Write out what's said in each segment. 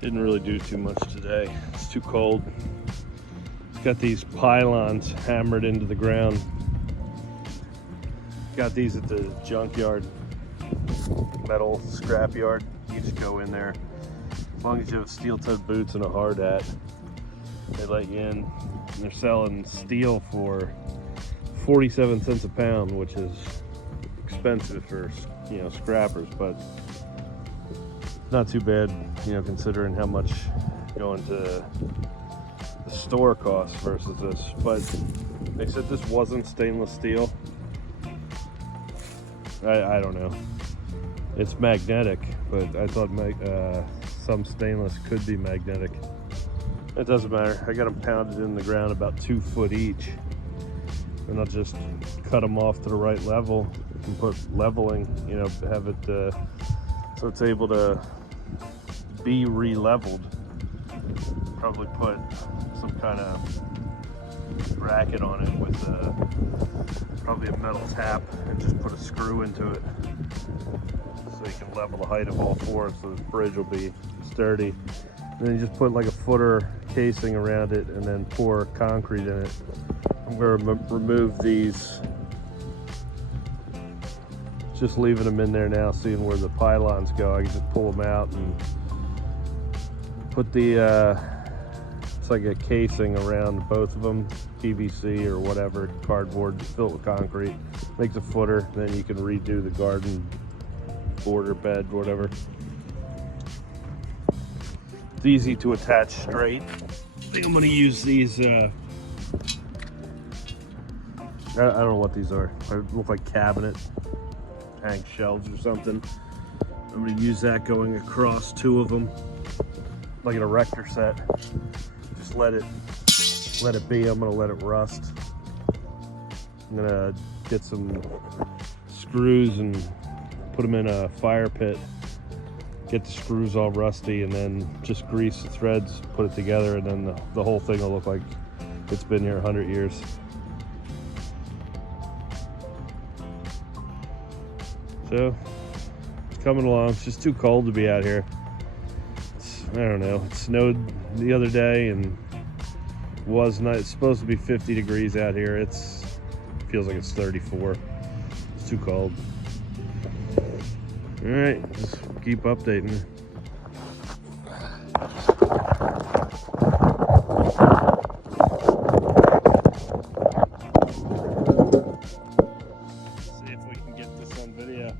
Didn't really do too much today. It's too cold. It's got these pylons hammered into the ground. Got these at the junkyard, metal scrap yard. You just go in there. As long as you have steel-toed boots and a hard hat, they let you in. And they're selling steel for 47 cents a pound, which is expensive for, you know, scrappers, but not too bad, you know, considering how much going to the store costs versus this. But they said this wasn't stainless steel. I don't know. It's magnetic, but I thought some stainless could be magnetic. It doesn't matter. I got them pounded in the ground about 2 foot each, and I'll just cut them off to the right level and put leveling, you know, have it so it's able to be re-leveled. Probably put some kind of bracket on it with probably a metal tap and just put a screw into it so you can level the height of all fours, so the bridge will be sturdy. And then you just put like a footer casing around it and then pour concrete in it. I'm going to remove these, just leaving them in there now, seeing where the pylons go. I can just pull them out and put the it's like a casing around both of them, PVC or whatever, cardboard, fill it with concrete, makes a footer, then you can redo the garden border bed, whatever. It's easy to attach straight. I think I'm going to use these, I don't know what these are. They look like cabinet hang shelves or something. I'm going to use that going across 2 of them, like an erector set. Just let it be. I'm going to let it rust. I'm going to get some screws and put them in a fire pit. Get the screws all rusty and then just grease the threads, put it together, and then the whole thing will look like it's been here 100 years. So it's coming along. It's just too cold to be out here. I don't know. It snowed the other day and it's supposed to be 50 degrees out here. It feels like it's 34. It's too cold. All right, just keep updating. See if we can get this on video.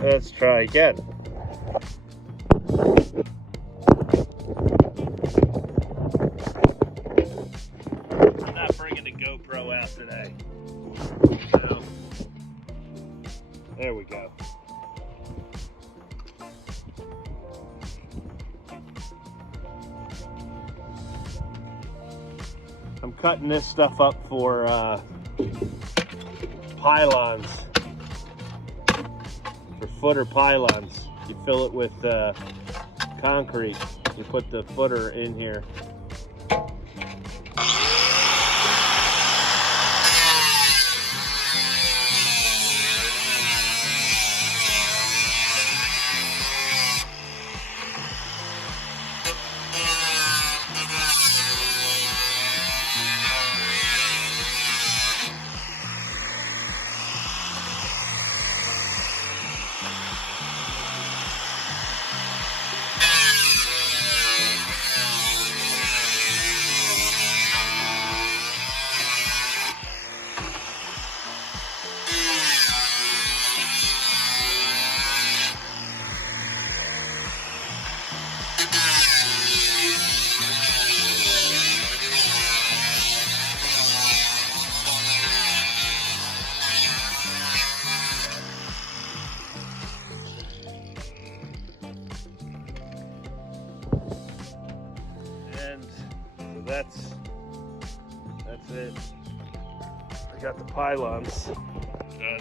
Let's try again. I'm not bringing the GoPro out today. So, there we go. I'm cutting this stuff up for pylons. For footer pylons. You fill it with concrete. You put the footer in here. That's it. I got the pylons done.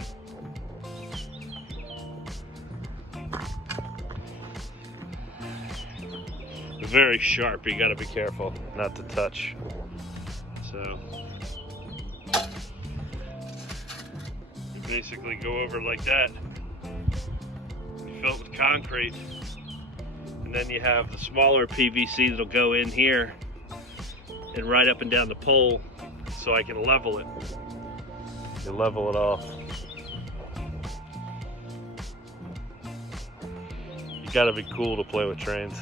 It's very sharp. You got to be careful not to touch. So you basically go over like that. You fill it with concrete, and then you have the smaller PVC that'll go in here and right up and down the pole, so I can level it. You level it off. You got to be cool to play with trains.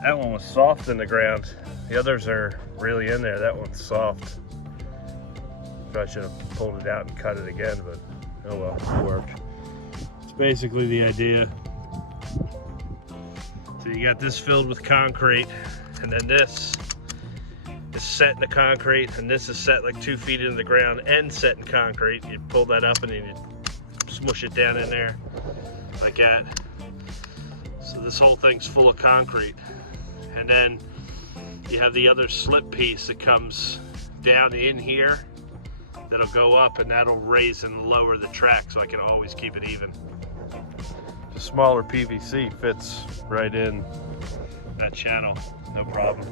That one was soft in the ground. The others are really in there. That one's soft. Probably should have pulled it out and cut it again, but oh well, it worked. It's basically the idea. So you got this filled with concrete, and then this is set in the concrete, and this is set like 2 feet into the ground and set in concrete. You pull that up and then you smush it down in there like that. So this whole thing's full of concrete. And then you have the other slip piece that comes down in here that'll go up, and that'll raise and lower the track so I can always keep it even. The smaller PVC fits right in that channel, no problem.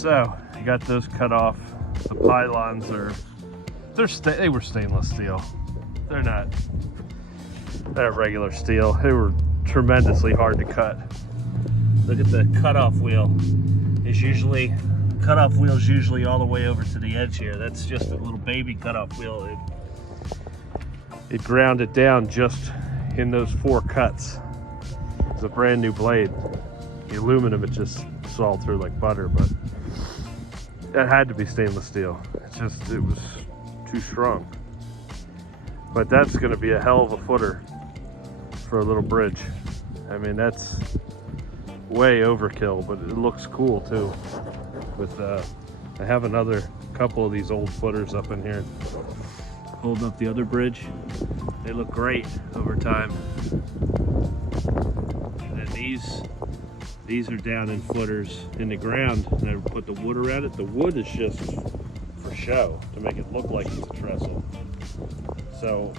So I got those cut off. The pylons they were stainless steel. They're not regular steel. They were tremendously hard to cut. Look at the cutoff wheel. Cutoff wheel's usually all the way over to the edge here. That's just a little baby cutoff wheel. It ground it down just in those 4 cuts. It's a brand new blade. The aluminum, it just sawed through like butter, but that had to be stainless steel. It was too strong. But that's gonna be a hell of a footer for a little bridge. I mean, that's way overkill, but it looks cool too. I have another couple of these old footers up in here holding up the other bridge. They look great over time. And then these are down in footers in the ground, and I put the wood around it. The wood is just for show, to make it look like it's a trestle. So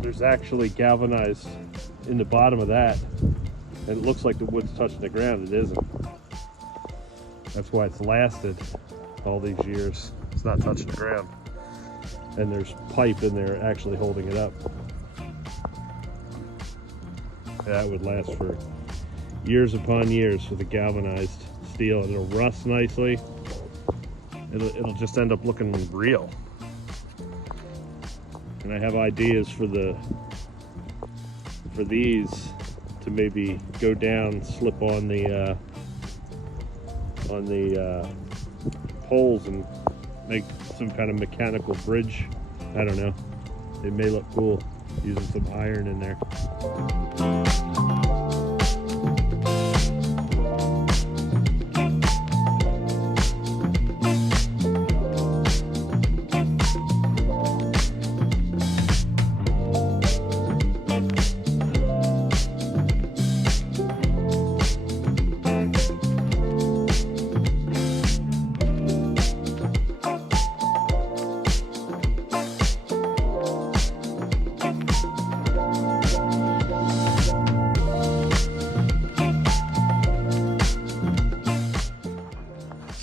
there's actually galvanized in the bottom of that, and it looks like the wood's touching the ground. It isn't. That's why it's lasted all these years. It's not touching the ground. And there's pipe in there actually holding it up. That would last for years upon years with a galvanized steel, and it'll rust nicely. It'll just end up looking real. And I have ideas for these to maybe go down, slip on the poles and make some kind of mechanical bridge. I don't know. It may look cool using some iron in there.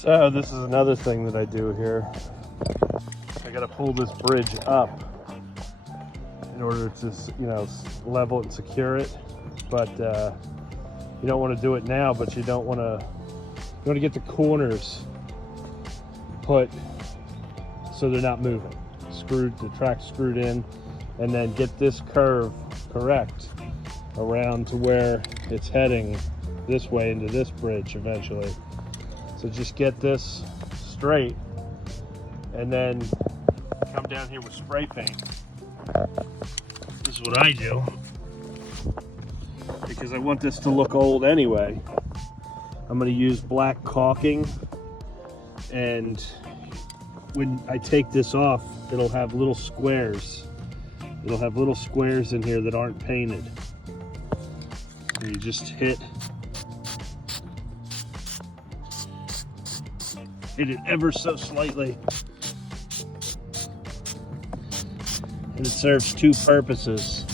So this is another thing that I do here. I gotta pull this bridge up in order to, level it and secure it. But you don't want to do it now, but you want to get the corners put so they're not moving. The track screwed in, and then get this curve correct around to where it's heading this way into this bridge eventually. So just get this straight, and then come down here with spray paint. This is what I do, because I want this to look old anyway. I'm going to use black caulking, and when I take this off, it'll have little squares. It'll have little squares in here that aren't painted. And you just hit it ever so slightly, and it serves 2 purposes.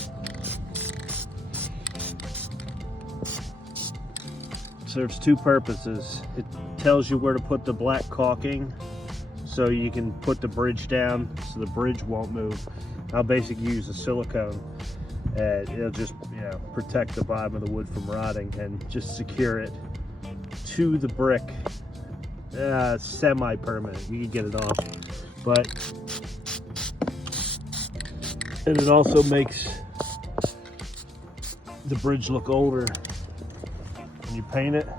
It tells you where to put the black caulking, so you can put the bridge down so the bridge won't move. I'll basically use a silicone, and it'll just protect the bottom of the wood from rotting and just secure it to the brick. Semi-permanent. You can get it off, and it also makes the bridge look older. When you paint it,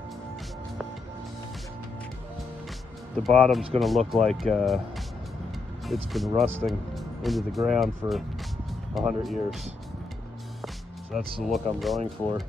the bottom's going to look like it's been rusting into the ground for 100 years. So that's the look I'm going for.